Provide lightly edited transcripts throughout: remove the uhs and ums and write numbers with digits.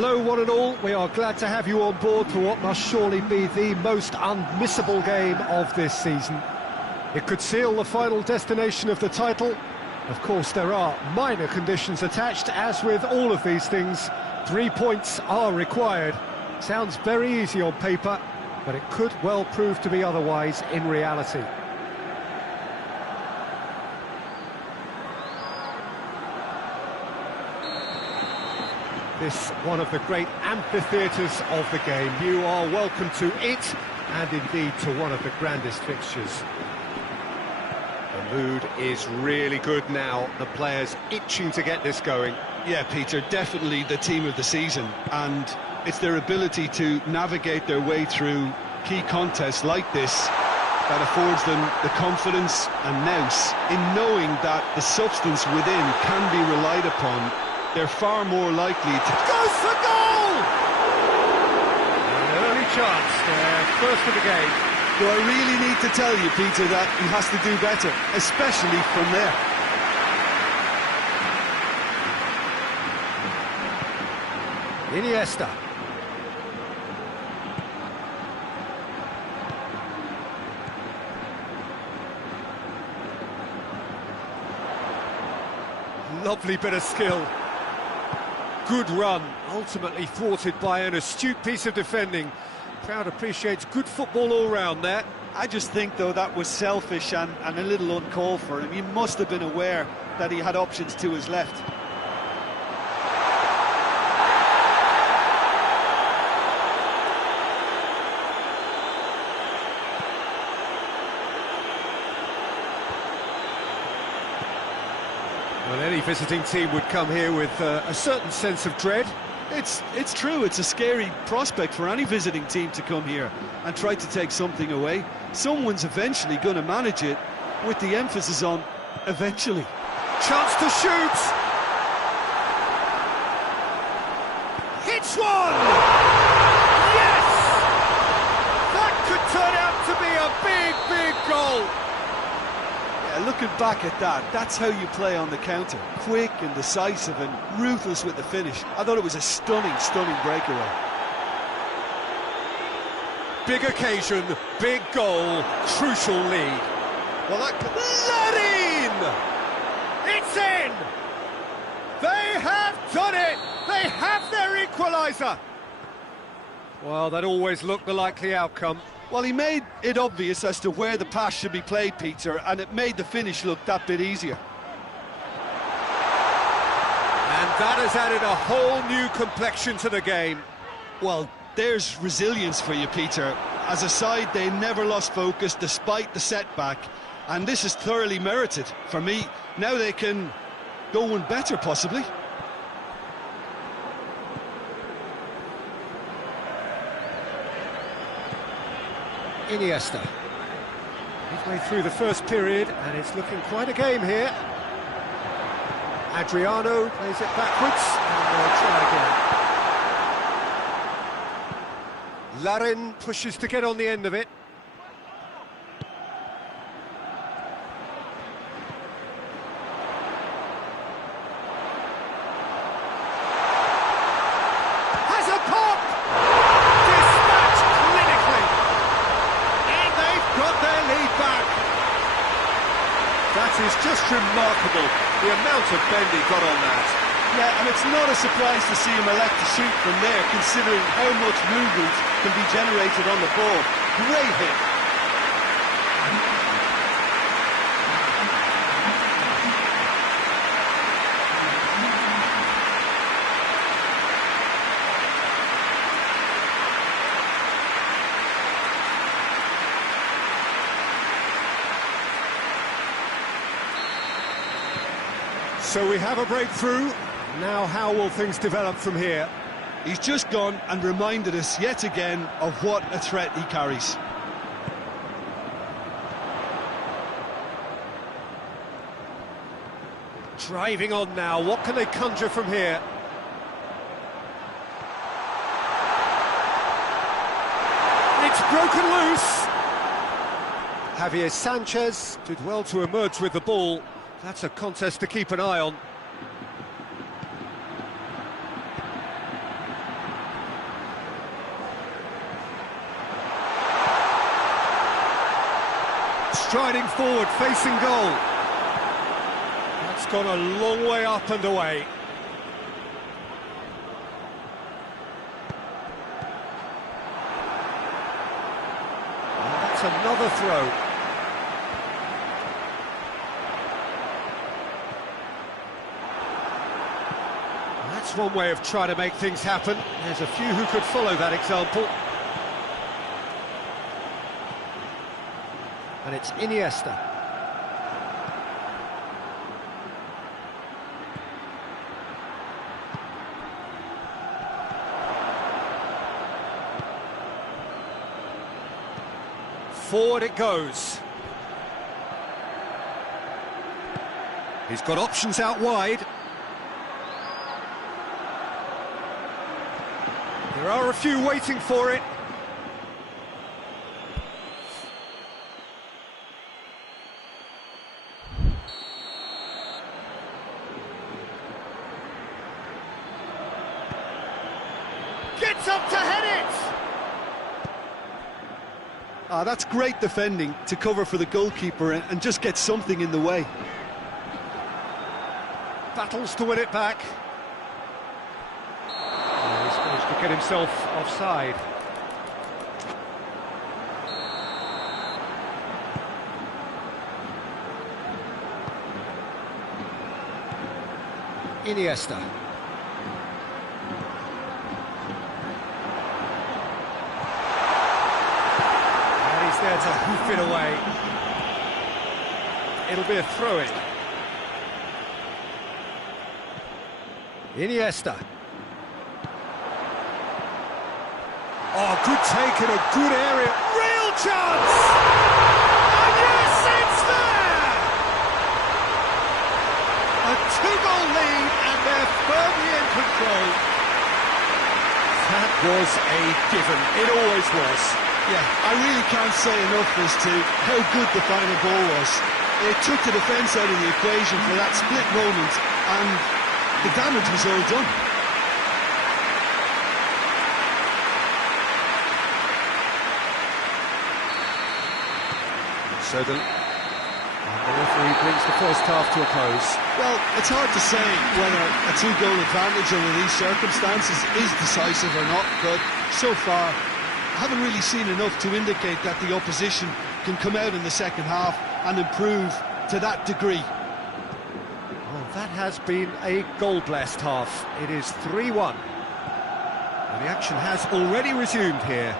Hello one and all, we are glad to have you on board for what must surely be the most unmissable game of this season. It could seal the final destination of the title. Of course there are minor conditions attached, as with all of these things. 3 points are required. Sounds very easy on paper, but it could well prove to be otherwise in reality. This one of the great amphitheatres of the game. You are welcome to it, and indeed to one of the grandest fixtures. The mood is really good now. The players itching to get this going. Yeah, Peter, definitely the team of the season, and it's their ability to navigate their way through key contests like this that affords them the confidence and nous in knowing that the substance within can be relied upon. They're far more likely to... Goes for goal! An early chance there, first of the game. Do I really need to tell you, Peter, that he has to do better, especially from there? Iniesta. Lovely bit of skill. Good run, ultimately thwarted by an astute piece of defending. Crowd appreciates good football all round there. I just think, though, that was selfish and a little uncalled for him. He must have been aware that he had options to his left. Well, any visiting team would come here with a certain sense of dread. It's true, it's a scary prospect for any visiting team to come here and try to take something away. Someone's eventually going to manage it, with the emphasis on eventually. Chance to shoot! Hits one! Yes! That could turn out to be a big, big goal! Yeah, looking back at that, that's how you play on the counter. Quick and decisive and ruthless with the finish. I thought it was a stunning, stunning breakaway. Big occasion, big goal, crucial lead. Well, that could... Let in! It's in! They have done it! They have their equaliser! Well, that always looked the likely outcome. Well, he made it obvious as to where the pass should be played, Peter, and it made the finish look that bit easier. And that has added a whole new complexion to the game. Well, there's resilience for you, Peter. As a side, they never lost focus despite the setback, and this is thoroughly merited for me. Now they can go one better, possibly. Iniesta. Midway through the first period, and it's looking quite a game here. Adriano plays it backwards, and they'll try again. Larin pushes to get on the end of it. Has a pop! Dispatched clinically! And they've got their lead back. That is just remarkable, the amount of bend he got on that. Yeah, and it's not a surprise to see him elect to shoot from there, considering how much movement can be generated on the ball. Great hit. So we have a breakthrough. Now how will things develop from here? He's just gone and reminded us yet again of what a threat he carries. Driving on now, what can they conjure from here? It's broken loose! Javier Sanchez did well to emerge with the ball. That's a contest to keep an eye on. striding forward, facing goal. That's gone a long way up and away. And that's another throw. That's one way of trying to make things happen. There's a few who could follow that example. And it's Iniesta. Forward it goes. He's got options out wide. There are a few waiting for it. Gets up to head it! That's great defending to cover for the goalkeeper and just get something in the way. Battles to win it back. He's managed to get himself offside. Iniesta. And he's there to hoof it away. It'll be a throw-in. Iniesta. Oh, good take in a good area. Real chance! And yes, it's there! A two-goal lead, and they're firmly in control. That was a given. It always was. Yeah, I really can't say enough as to how good the final ball was. It took the defence out of the equation for that split moment, and the damage was all done. So the referee brings the first half to a close. Well, it's hard to say whether a two-goal advantage under these circumstances is decisive or not, but so far I haven't really seen enough to indicate that the opposition can come out in the second half and improve to that degree. Well, that has been a goal-blessed half. It is 3-1. And the action has already resumed here.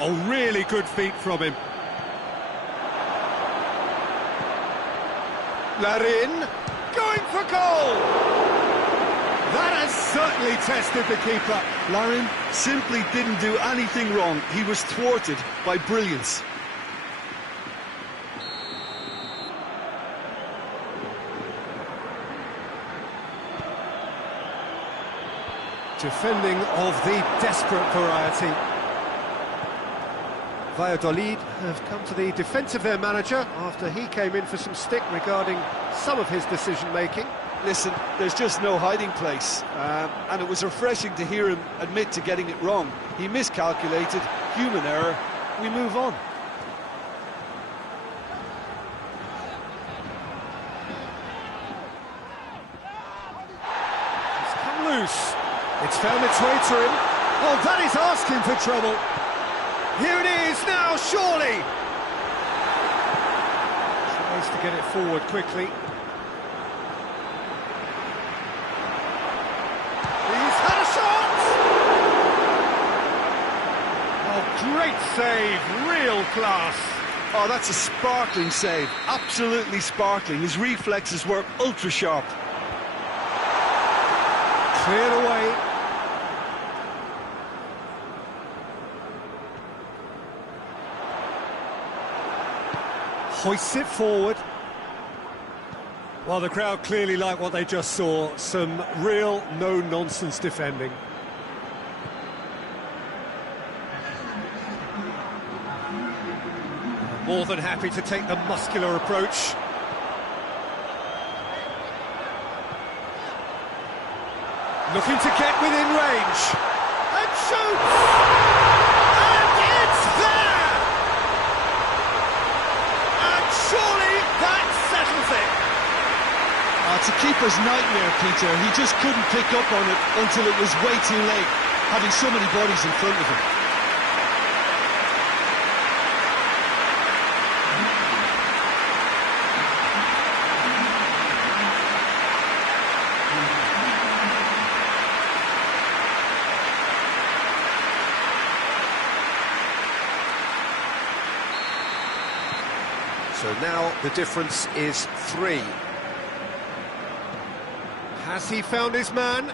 Oh, really good feet from him. Larin, going for goal! That has certainly tested the keeper. Larin simply didn't do anything wrong. He was thwarted by brilliance. Defending of the desperate variety. Valladolid have come to the defence of their manager after he came in for some stick regarding some of his decision-making. Listen, there's just no hiding place, and it was refreshing to hear him admit to getting it wrong. He miscalculated, human error, we move on. It's come loose. It's found its way to him. Oh, that is asking for trouble. Here it is now, surely! Tries to get it forward quickly. He's had a shot! Oh, great save, real class. Oh, that's a sparkling save, absolutely sparkling. His reflexes were ultra-sharp. Cleared away. Hoists it forward. Well, the crowd clearly like what they just saw. Some real no-nonsense defending. More than happy to take the muscular approach. Looking to get within range. And shoots! And it's there! It's a keeper's nightmare, Peter. He just couldn't pick up on it until it was way too late, having so many bodies in front of him. So now the difference is 3. Has he found his man?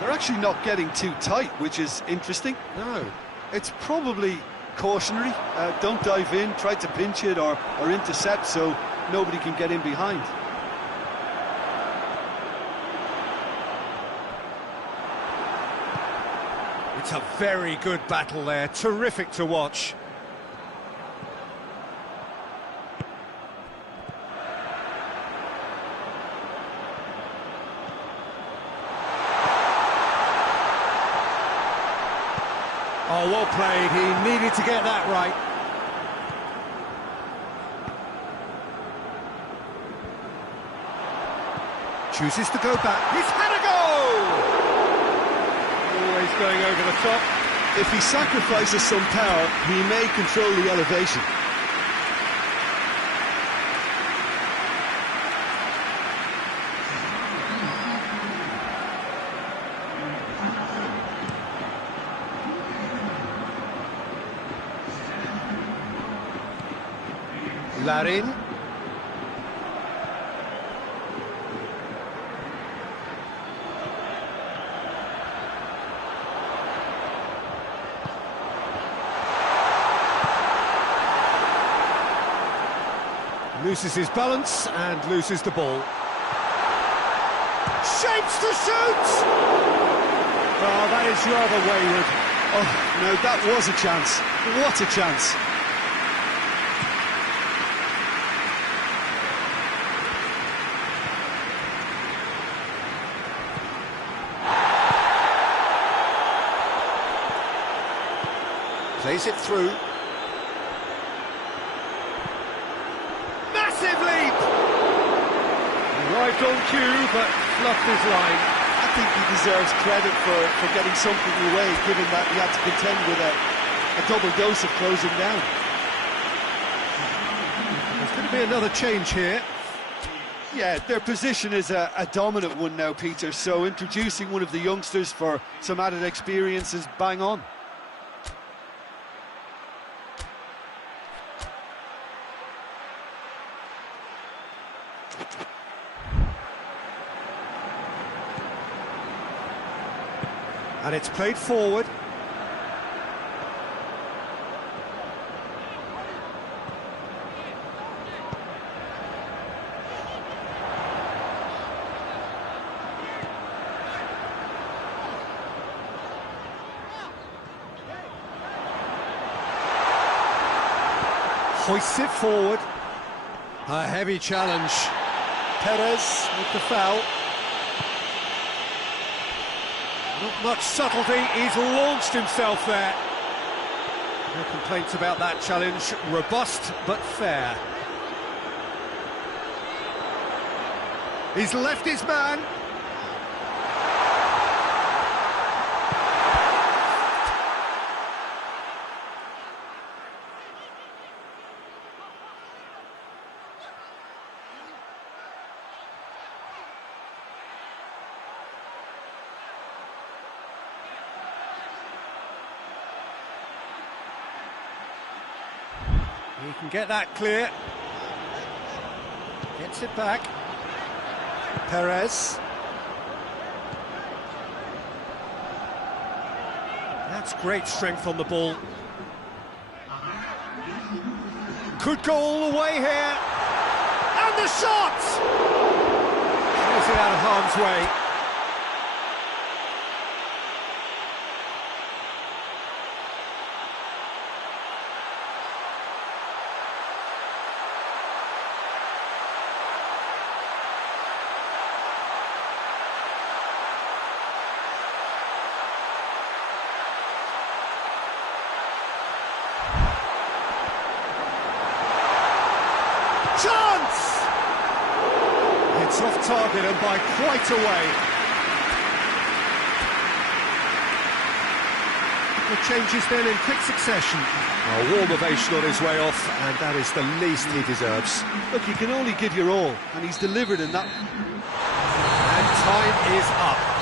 They're actually not getting too tight, which is interesting. No. It's probably cautionary. Don't dive in, try to pinch it or intercept so nobody can get in behind. It's a very good battle there, terrific to watch. Oh, well played, he needed to get that right. Chooses to go back, he's had a goal! Always going over the top. If he sacrifices some power, he may control the elevation. Larin. Loses his balance and loses the ball. Shapes to shoot! Oh, that is rather wayward. Oh, no, that was a chance. What a chance. Plays it through. Massive leap! Arrived on cue, but fluffed his line. I think he deserves credit for getting something away, given that he had to contend with a double dose of closing down. There's going to be another change here. Yeah, their position is a dominant one now, Peter, so introducing one of the youngsters for some added experience is bang on. And it's played forward. Hoists it forward. A heavy challenge. Perez with the foul. Not much subtlety, he's launched himself there. No complaints about that challenge, robust but fair. He's left his man. He can get that clear. Gets it back. Perez. That's great strength on the ball. Could go all the way here. And the shot! out of harm's way. Chance! It's off target and by quite a way. The changes then in quick succession. A warm ovation on his way off, and that is the least he deserves. Look, you can only give your all, and he's delivered in that. And time is up.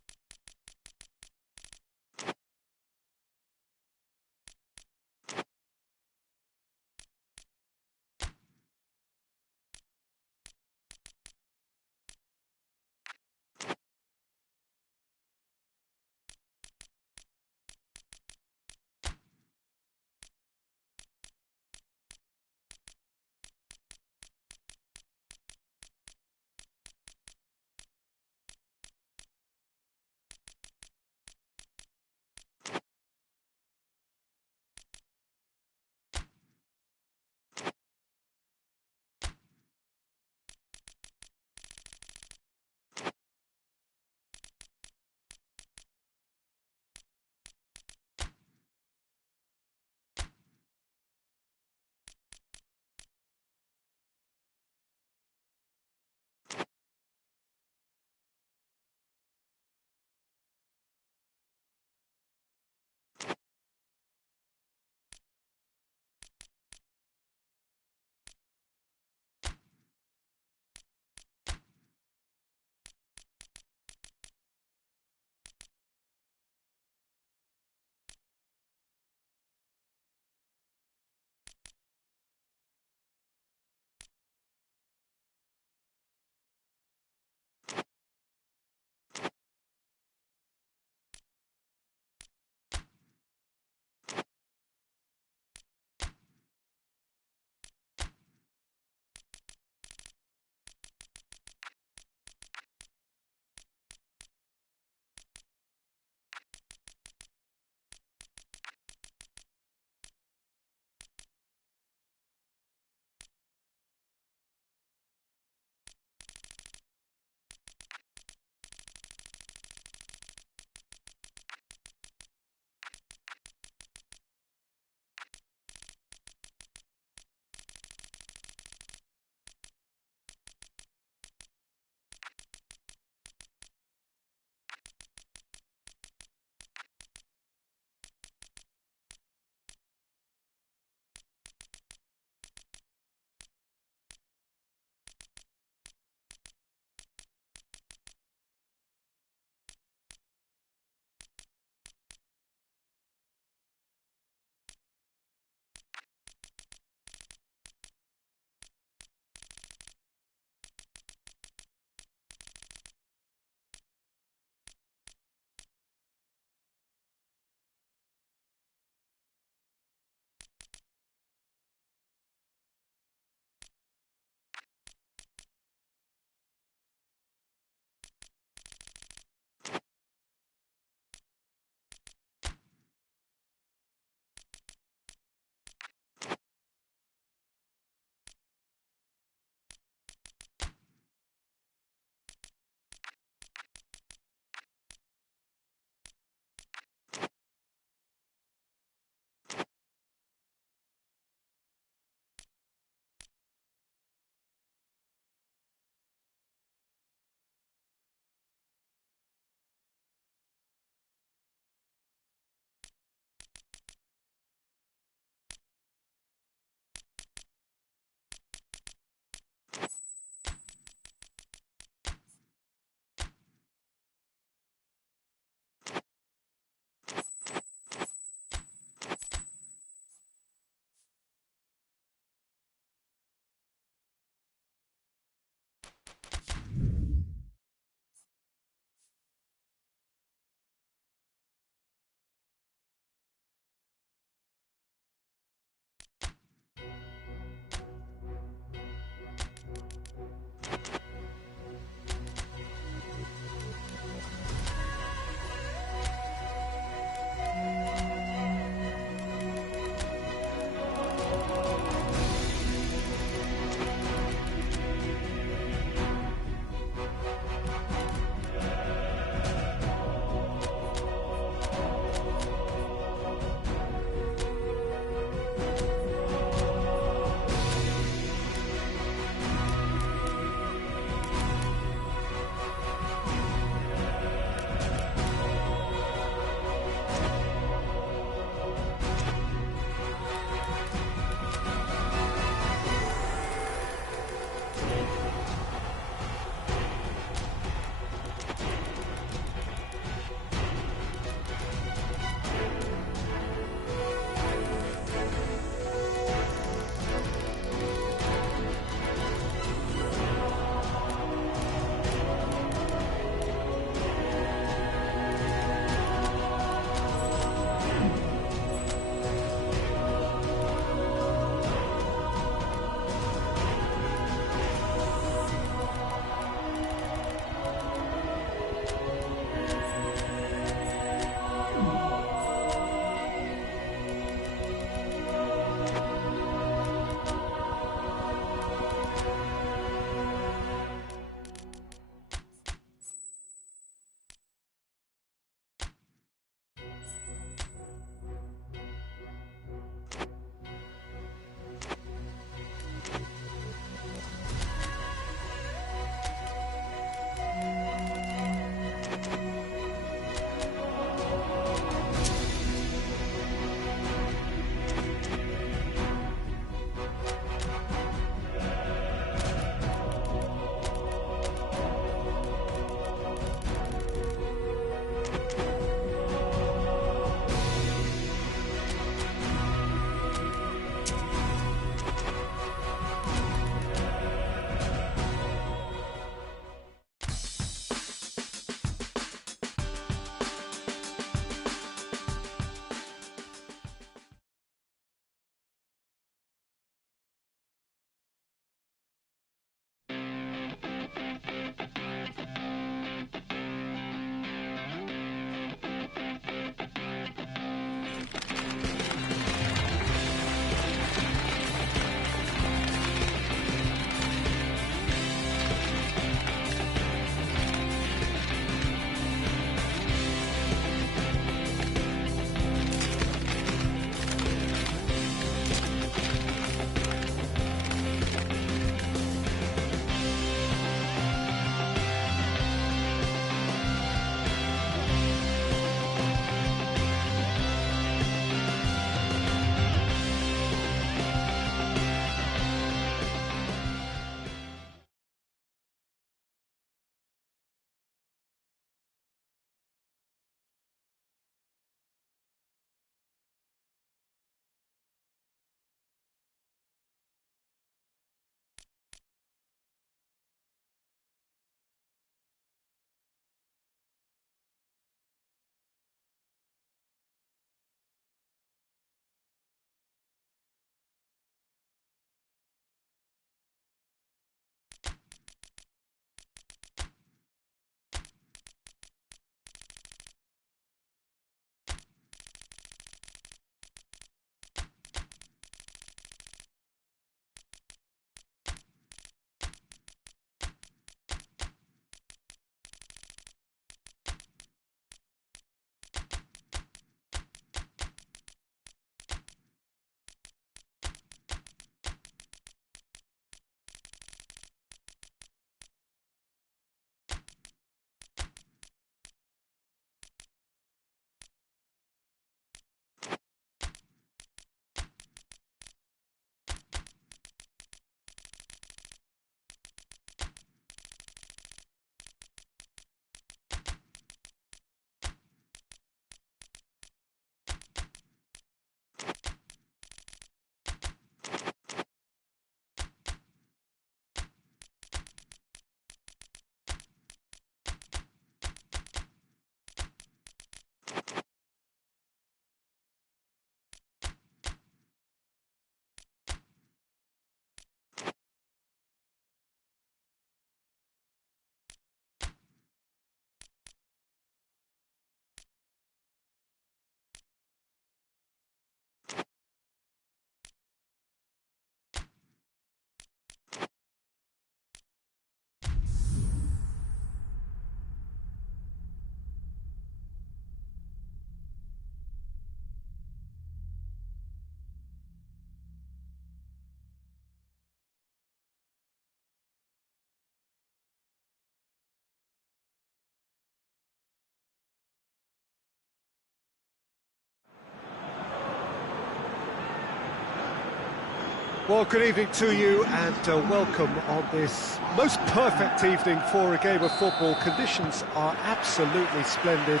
Well, good evening to you and welcome on this most perfect evening for a game of football. Conditions are absolutely splendid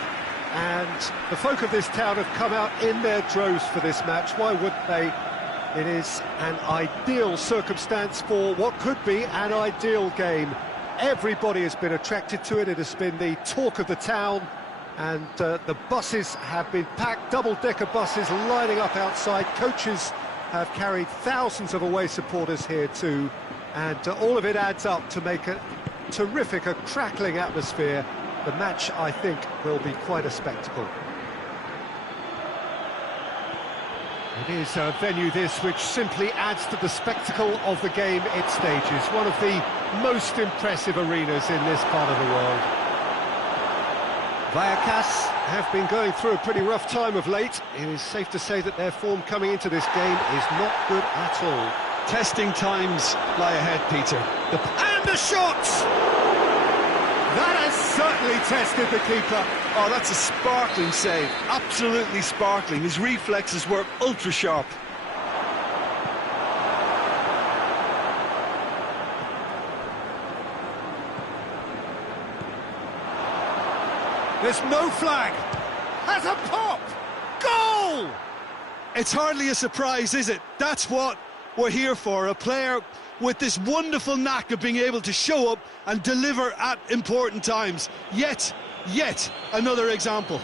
and the folk of this town have come out in their droves for this match. Why wouldn't they? It is an ideal circumstance for what could be an ideal game. Everybody has been attracted to it. It has been the talk of the town, and the buses have been packed, double-decker buses lining up outside. Coaches have carried thousands of away supporters here too, and all of it adds up to make a terrific, a crackling atmosphere. The match, I think, will be quite a spectacle. It is a venue this which simply adds to the spectacle of the game it stages. One of the most impressive arenas in this part of the world. Vallecas have been going through a pretty rough time of late. It is safe to say that their form coming into this game is not good at all. Testing times lie ahead, Peter. And the shot! That has certainly tested the keeper. Oh, that's a sparkling save. Absolutely sparkling. His reflexes were ultra sharp. There's no flag. Has a pop. Goal! It's hardly a surprise, is it? That's what we're here for. A player with this wonderful knack of being able to show up and deliver at important times. Yet another example.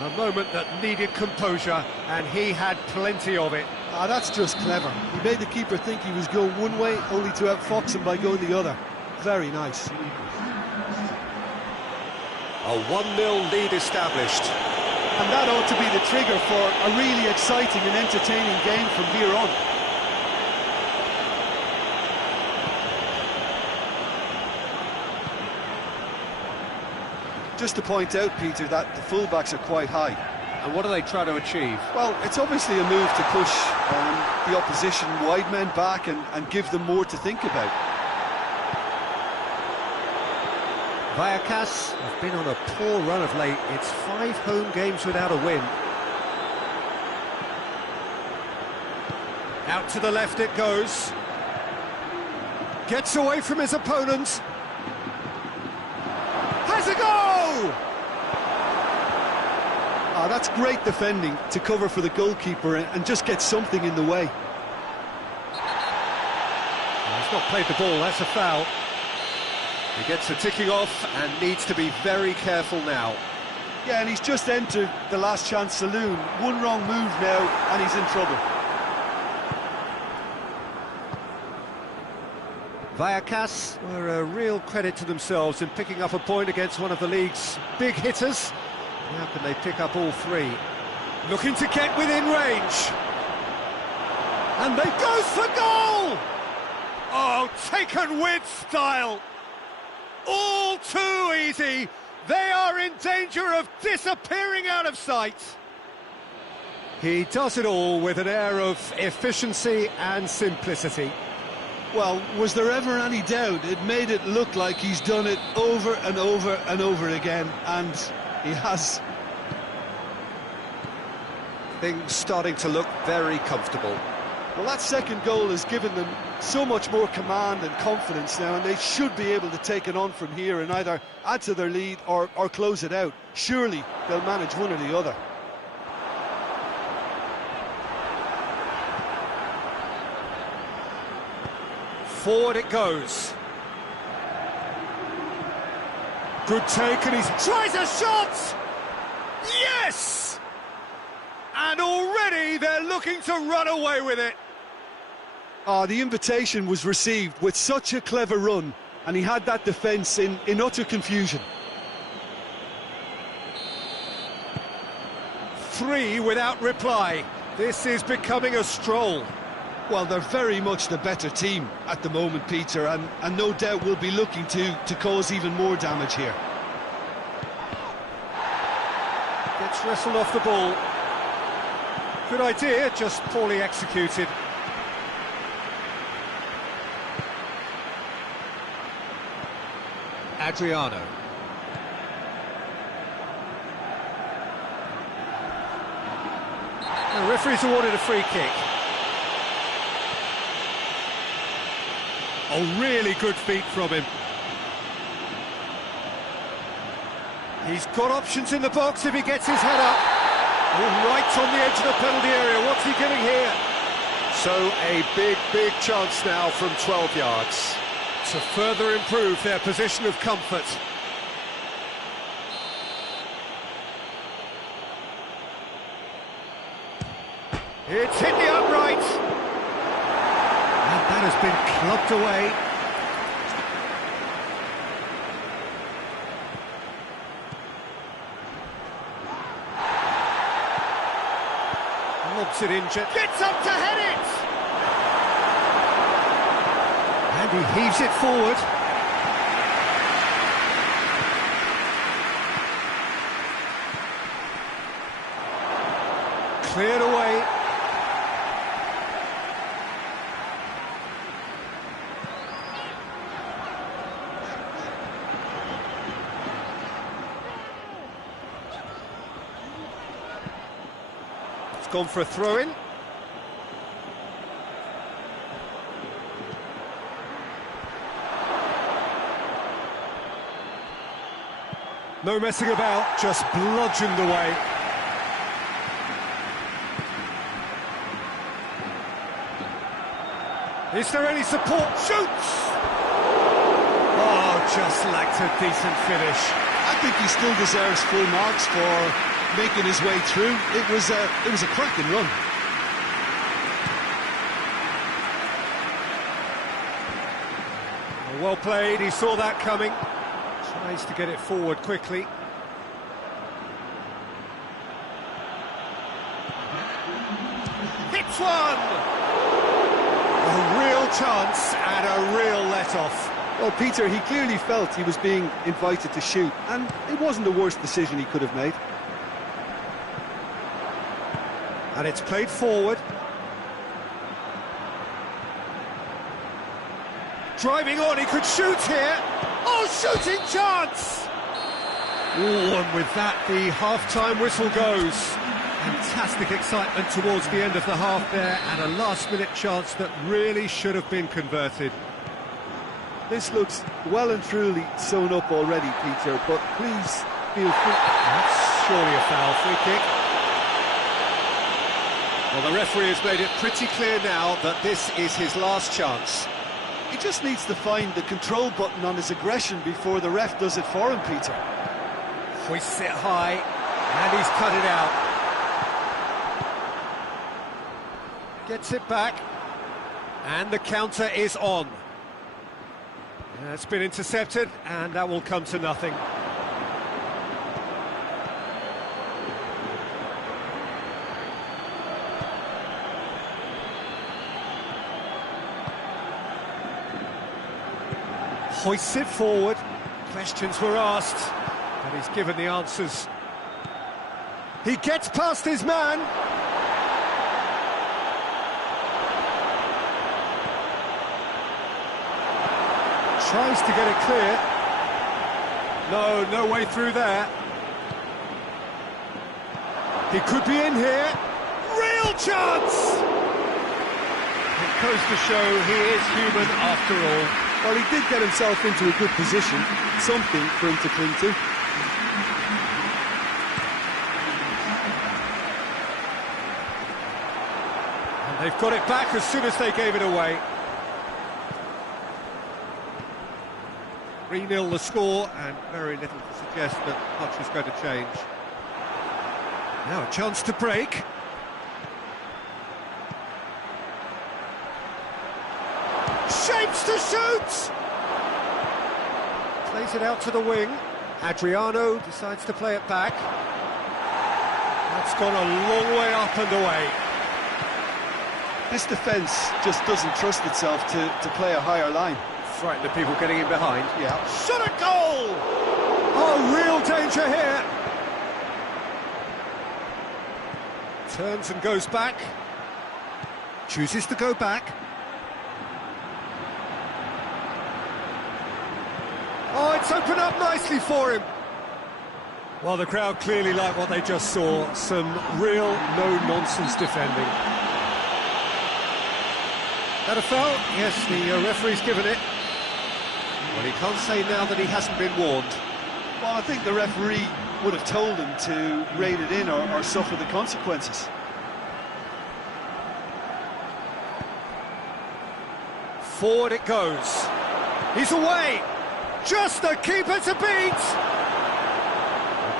A moment that needed composure, and he had plenty of it. Ah, that's just clever. He made the keeper think he was going one way, only to outfox him by going the other. Very nice. A 1-0 lead established. And that ought to be the trigger for a really exciting and entertaining game from here on. Just to point out, Peter, that the fullbacks are quite high. And what do they try to achieve? Well, it's obviously a move to push the opposition wide men back and give them more to think about. Vallecas have been on a poor run of late. It's 5 home games without a win. Out to the left it goes. Gets away from his opponent. Has a go! Ah, that's great defending to cover for the goalkeeper and just get something in the way. He's not played the ball, that's a foul. He gets the ticking off and needs to be very careful now. Yeah, and he's just entered the last chance saloon. One wrong move now and he's in trouble. Vallecas were a real credit to themselves in picking up a point against one of the league's big hitters. How can they pick up all 3? Looking to get within range. And they go for goal! Oh, taken with style. All too easy. They are in danger of disappearing out of sight. He does it all with an air of efficiency and simplicity. Well, was there ever any doubt? It made it look like he's done it over and over and over again, and he has. Things starting to look very comfortable. Well, that second goal has given them so much more command and confidence now, and they should be able to take it on from here and either add to their lead or close it out. Surely they'll manage one or the other. Forward it goes. Good take, and he tries a shot! Yes! And already they're looking to run away with it. Ah, the invitation was received with such a clever run, and he had that defence in utter confusion. 3 without reply. This is becoming a stroll. Well, they're very much the better team at the moment, Peter, and no doubt will be looking to cause even more damage here. Gets wrestled off the ball. Good idea, just poorly executed. Adriano. The referee's awarded a free kick. Oh, really good feet from him. He's got options in the box if he gets his head up. Oh, right on the edge of the penalty area. What's he giving here? So a big chance now from 12 yards to further improve their position of comfort. It's hit the upright. And that has been clubbed away. Lobs it in, gets up to head it! And he heaves it forward. Cleared away. It's gone for a throw-in. No messing about, just bludgeoned away. Is there any support? Shoots! Oh, just lacked a decent finish. I think he still deserves full marks for making his way through. It was a cracking run. Well played, he saw that coming. Tries to get it forward quickly. Hits one! A real chance and a real let-off. Well, Peter, he clearly felt he was being invited to shoot, and it wasn't the worst decision he could have made. And it's played forward. Driving on, he could shoot here. Oh, shooting chance! Oh, and with that, the half-time whistle goes. Fantastic excitement towards the end of the half there, and a last-minute chance that really should have been converted. This looks well and truly sewn up already, Peter, but please feel free. That's surely a foul. Free kick. Well, the referee has made it pretty clear now that this is his last chance. He just needs to find the control button on his aggression before the ref does it for him, Peter. Hoists it high, and he's cut it out. Gets it back, and the counter is on. It's been intercepted, and that will come to nothing. Hoists it forward. Questions were asked, but he's given the answers. He gets past his man. Tries to get it clear. No way through there. He could be in here. Real chance! It goes to show he is human after all. Well, he did get himself into a good position, something for him to cling to. And they've got it back as soon as they gave it away. 3-0 the score, and very little to suggest that much is going to change. Now a chance to break. Shapes to shoot! Plays it out to the wing. Adriano decides to play it back. That's gone a long way up and away. This defence just doesn't trust itself to play a higher line. Frightened of people getting in behind. Yeah. Shot a goal! Oh, real danger here. Turns and goes back. Chooses to go back. Oh, it's opened up nicely for him. Well, the crowd clearly like what they just saw. Some real no-nonsense defending. That a foul? Yes, the referee's given it. Well, he can't say now that he hasn't been warned. Well, I think the referee would have told him to rein it in or suffer the consequences. Forward it goes. He's away! Just the keeper to beat!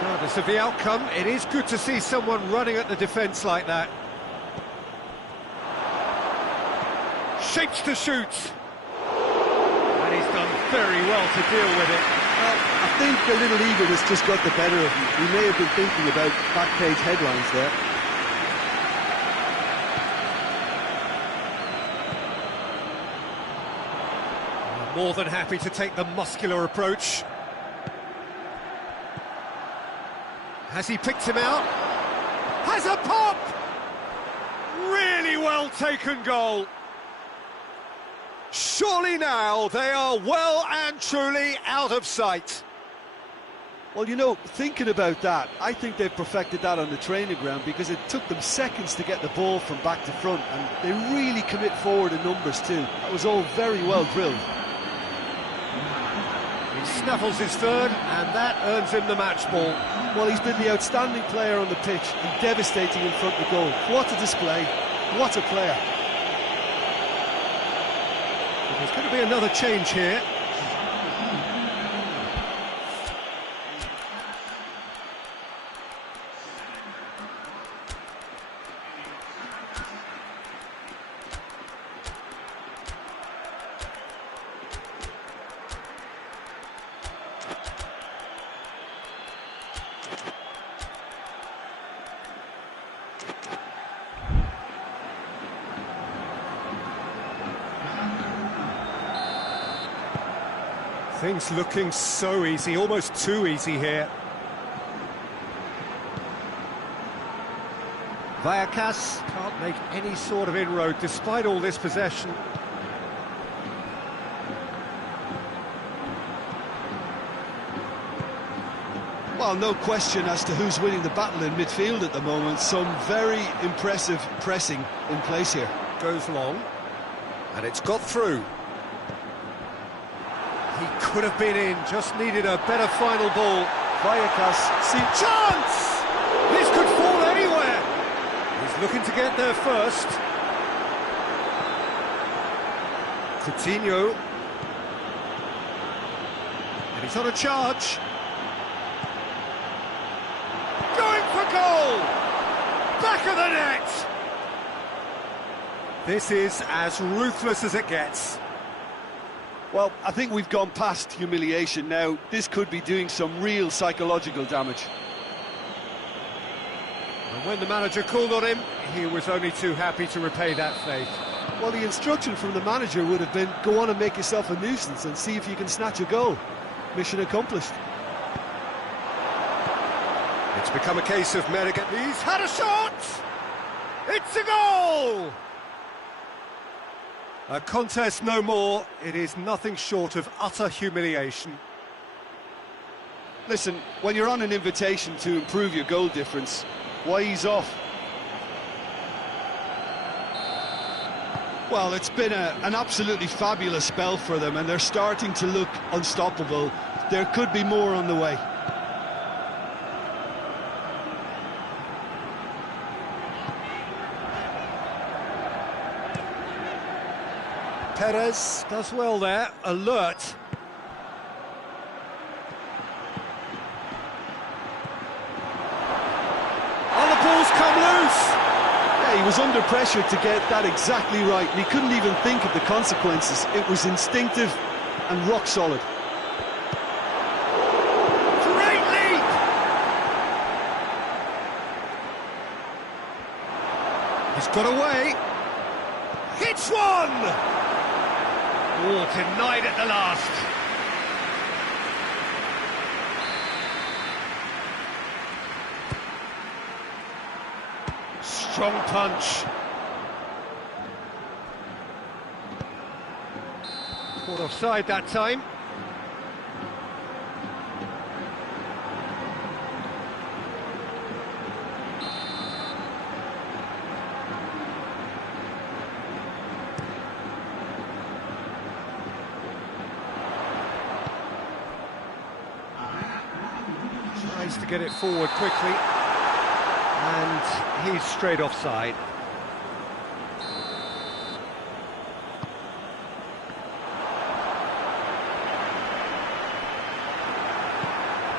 Regardless of the outcome, it is good to see someone running at the defence like that. Shapes to shoot. And he's done very well to deal with it. Well, I think a little eagerness just got the better of him. He may have been thinking about back-page headlines there. More than happy to take the muscular approach. Has he picked him out? Has a pop! Really well taken goal. Surely now they are well and truly out of sight. Well, you know, thinking about that, I think they've perfected that on the training ground because it took them seconds to get the ball from back to front, and they really commit forward in numbers too. That was all very well drilled. He snaffles his third, and that earns him the match ball. Well, he's been the outstanding player on the pitch and devastating in front of the goal. What a display, what a player. There's going to be another change here. Things looking so easy, almost too easy here. Vallecas can't make any sort of inroad despite all this possession. Well, no question as to who's winning the battle in midfield at the moment. Some very impressive pressing in place here. Goes long, and it's got through. He could have been in, just needed a better final ball. Vallecas, see chance! This could fall anywhere. He's looking to get there first. Coutinho. And he's on a charge. Going for goal! Back of the net! This is as ruthless as it gets. Well, I think we've gone past humiliation now. This could be doing some real psychological damage. And when the manager called on him, he was only too happy to repay that faith. Well, the instruction from the manager would have been, go on and make yourself a nuisance and see if you can snatch a goal. Mission accomplished. It's become a case of Merrigan. He's had a shot! It's a goal! A contest no more. It is nothing short of utter humiliation. Listen, when you're on an invitation to improve your goal difference, why ease off? Well, it's been an absolutely fabulous spell for them, and they're starting to look unstoppable. There could be more on the way. Perez does well there, alert. And the ball's come loose! Yeah, he was under pressure to get that exactly right, and he couldn't even think of the consequences. It was instinctive and rock solid. Great leap! He's got away. Hits one! Oh, denied at the last. Strong punch. Caught offside that time. Tries to get it forward quickly, and he's straight offside.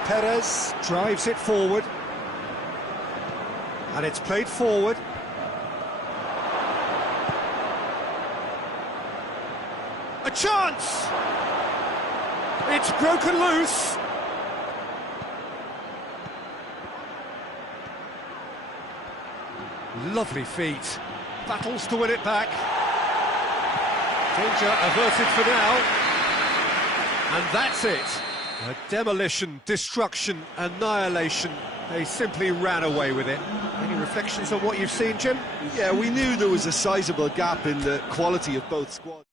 Perez drives it forward, and it's played forward. A chance! It's broken loose. Lovely feet. Battles to win it back. Danger averted for now. And that's it. A demolition, destruction, annihilation. They simply ran away with it. Any reflections on what you've seen, Jim? Yeah, we knew there was a sizable gap in the quality of both squads.